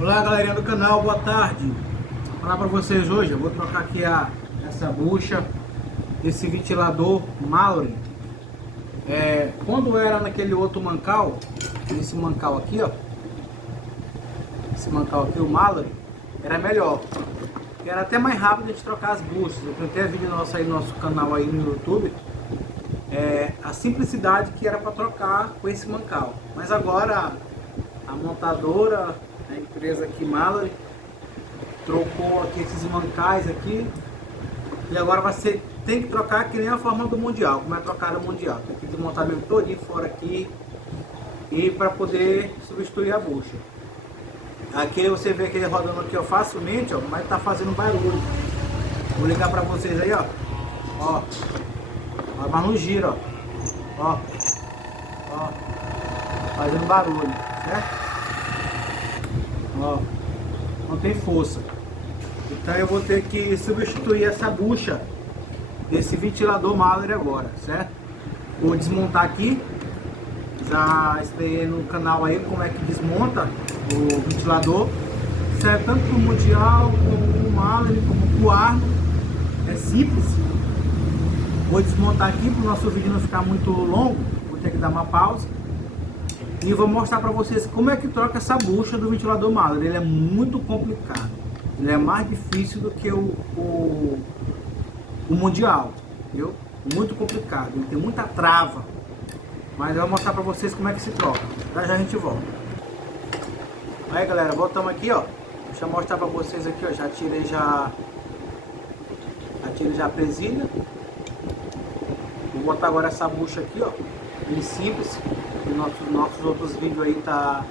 Olá galerinha do canal, boa tarde. Vou falar para vocês hoje, eu vou trocar aqui essa bucha desse ventilador Mallory. Quando era naquele outro mancal, esse mancal aqui, ó, esse mancal aqui, o Mallory, era melhor. Era até mais rápido de trocar as buchas. Eu tenho até vídeo nosso aí no nosso canal aí no YouTube. A simplicidade que era para trocar com esse mancal. Mas agora a montadora, a empresa aqui Mallory, trocou aqui esses mancais aqui. E agora tem que trocar que nem a forma do Mundial, como é trocada o Mundial. Tem que desmontar mesmo todinho fora aqui e para poder substituir a bucha. Aqui você vê que ele rodando aqui, ó, facilmente, ó, mas tá fazendo barulho. Vou ligar para vocês aí, ó. Ó, mas não gira, ó. Ó, fazendo barulho, certo? Ó, não tem força. Então eu vou ter que substituir essa bucha desse ventilador Mallory agora, certo? Vou desmontar aqui. Já expliquei no canal aí como é que desmonta o ventilador. Serve tanto para o Mundial, como o Mallory, como o Arno. É simples. Vou desmontar aqui para o nosso vídeo não ficar muito longo. Vou ter que dar uma pausa. E vou mostrar para vocês como é que troca essa bucha do ventilador Mallory. Ele é muito complicado. Ele é mais difícil do que o Mundial, entendeu? Muito complicado, ele tem muita trava. Mas eu vou mostrar para vocês como é que se troca. Já a gente volta. Aí galera, voltamos aqui, ó. Deixa eu mostrar para vocês aqui, ó. Já tirei a presilha. Vou botar agora essa bucha aqui, ó. Bem simples. E nossos outros vídeos aí tá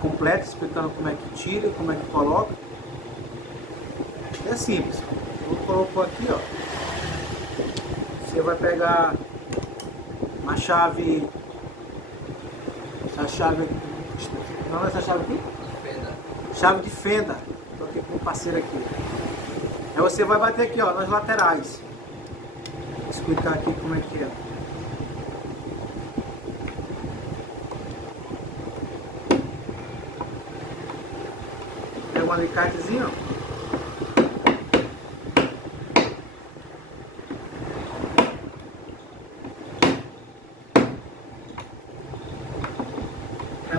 completo, explicando como é que tira, como é que coloca. É simples. Vou colocar aqui, ó. Você vai pegar uma chave. Essa chave. Não é essa chave aqui? Fenda. Chave de fenda. Tô aqui com um parceiro aqui. Aí você vai bater aqui, ó, nas laterais. Vou explicar aqui como é que é. Pega um alicatezinho, ó.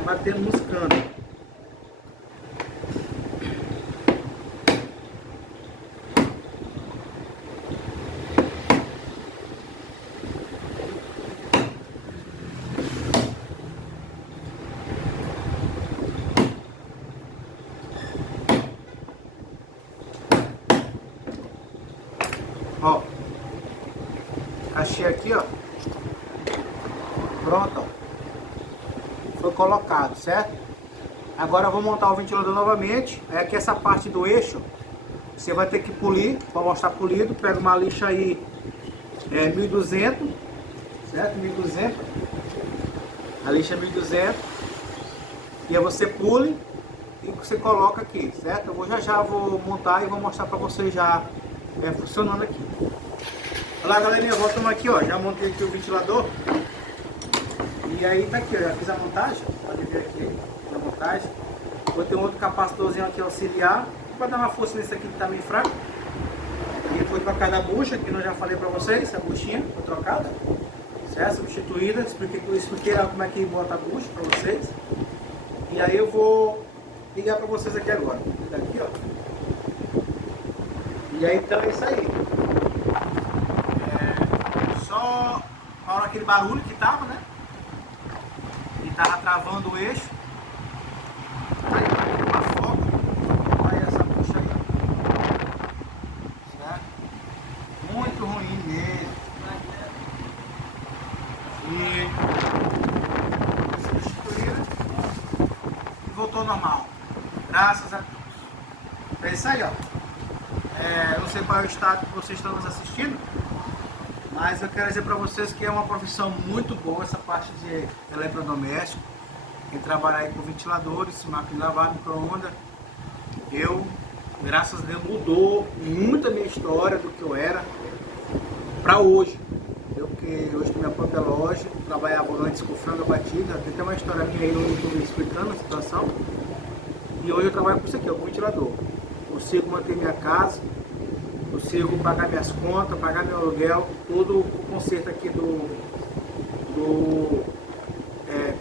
Batendo nos canos. Ó, achei aqui, ó. Pronto, ó. Foi colocado, certo? Agora eu vou montar o ventilador novamente. Aí aqui essa parte do eixo você vai ter que polir, para mostrar polido. Pega uma lixa aí 1200, certo? 1200. A lixa 1200. E aí você pule e você coloca aqui, certo? Eu já vou montar e vou mostrar para vocês já funcionando aqui. Olha lá galerinha, voltamos aqui, ó. Já montei aqui o ventilador. E aí tá aqui, ó, já fiz a montagem, pode ver aqui a montagem. Vou ter um outro capacitorzinho aqui auxiliar, para dar uma força nesse aqui que tá meio fraco. E foi trocada a bucha, que eu já falei pra vocês, a buchinha foi trocada, certo? Substituída, expliquei lá como é que bota a bucha pra vocês. E aí eu vou ligar pra vocês aqui agora, aqui, ó. E aí então é isso aí. Só para aquele barulho que tava, né? Tava travando o eixo. Aí vai uma foca. Aí essa bucha aí. Certo? Muito ruim mesmo. E substituíram e voltou ao normal. Graças a Deus. É isso aí, ó. Não sei qual é o estado que vocês estão nos assistindo, mas eu quero dizer para vocês que é uma profissão muito boa essa parte de eletrodoméstico. Quem trabalhar aí com ventiladores, máquina de lavar, micro-ondas, graças a Deus, mudou muito a minha história do que eu era para hoje. Porque hoje tenho minha própria loja, trabalhava antes com franga batida, tem até uma história minha aí no YouTube explicando a situação. E hoje eu trabalho com isso aqui, ó, com ventilador. Consigo manter minha casa, consigo pagar minhas contas, pagar meu aluguel, tudo o conserto aqui do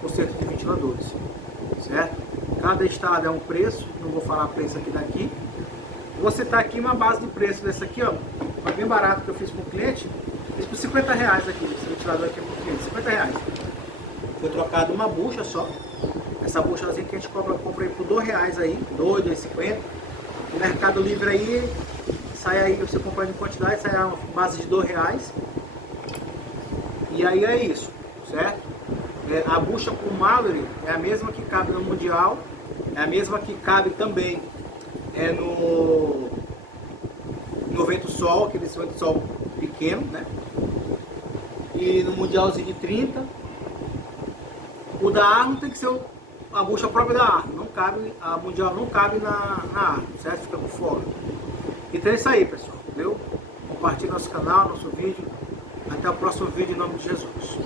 conserto de ventiladores, certo? Cada estado é um preço, não vou falar preço aqui daqui. Vou citar aqui uma base de preço desse aqui, ó, foi bem barato que eu fiz com o cliente, fiz por 50 reais aqui, esse ventilador aqui com o cliente, 50 reais. Foi trocado uma bucha só, essa buchazinha que a gente comprei por 2 reais aí, 2, 2,50. No Mercado Livre aí, sai aí, você compra em quantidade, sai a base de 2 reais. E aí é isso, certo? A bucha com Mallory é a mesma que cabe no Mundial, é a mesma que cabe também no vento sol, aquele vento sol pequeno, né? E no Mundialzinho de 30. O da Arno tem que ser a bucha própria da Arno, não cabe, a Mundial não cabe na Arno, certo? Fica por fora. Então é isso aí, pessoal, entendeu? Compartilhe nosso canal, nosso vídeo. Até o próximo vídeo em nome de Jesus.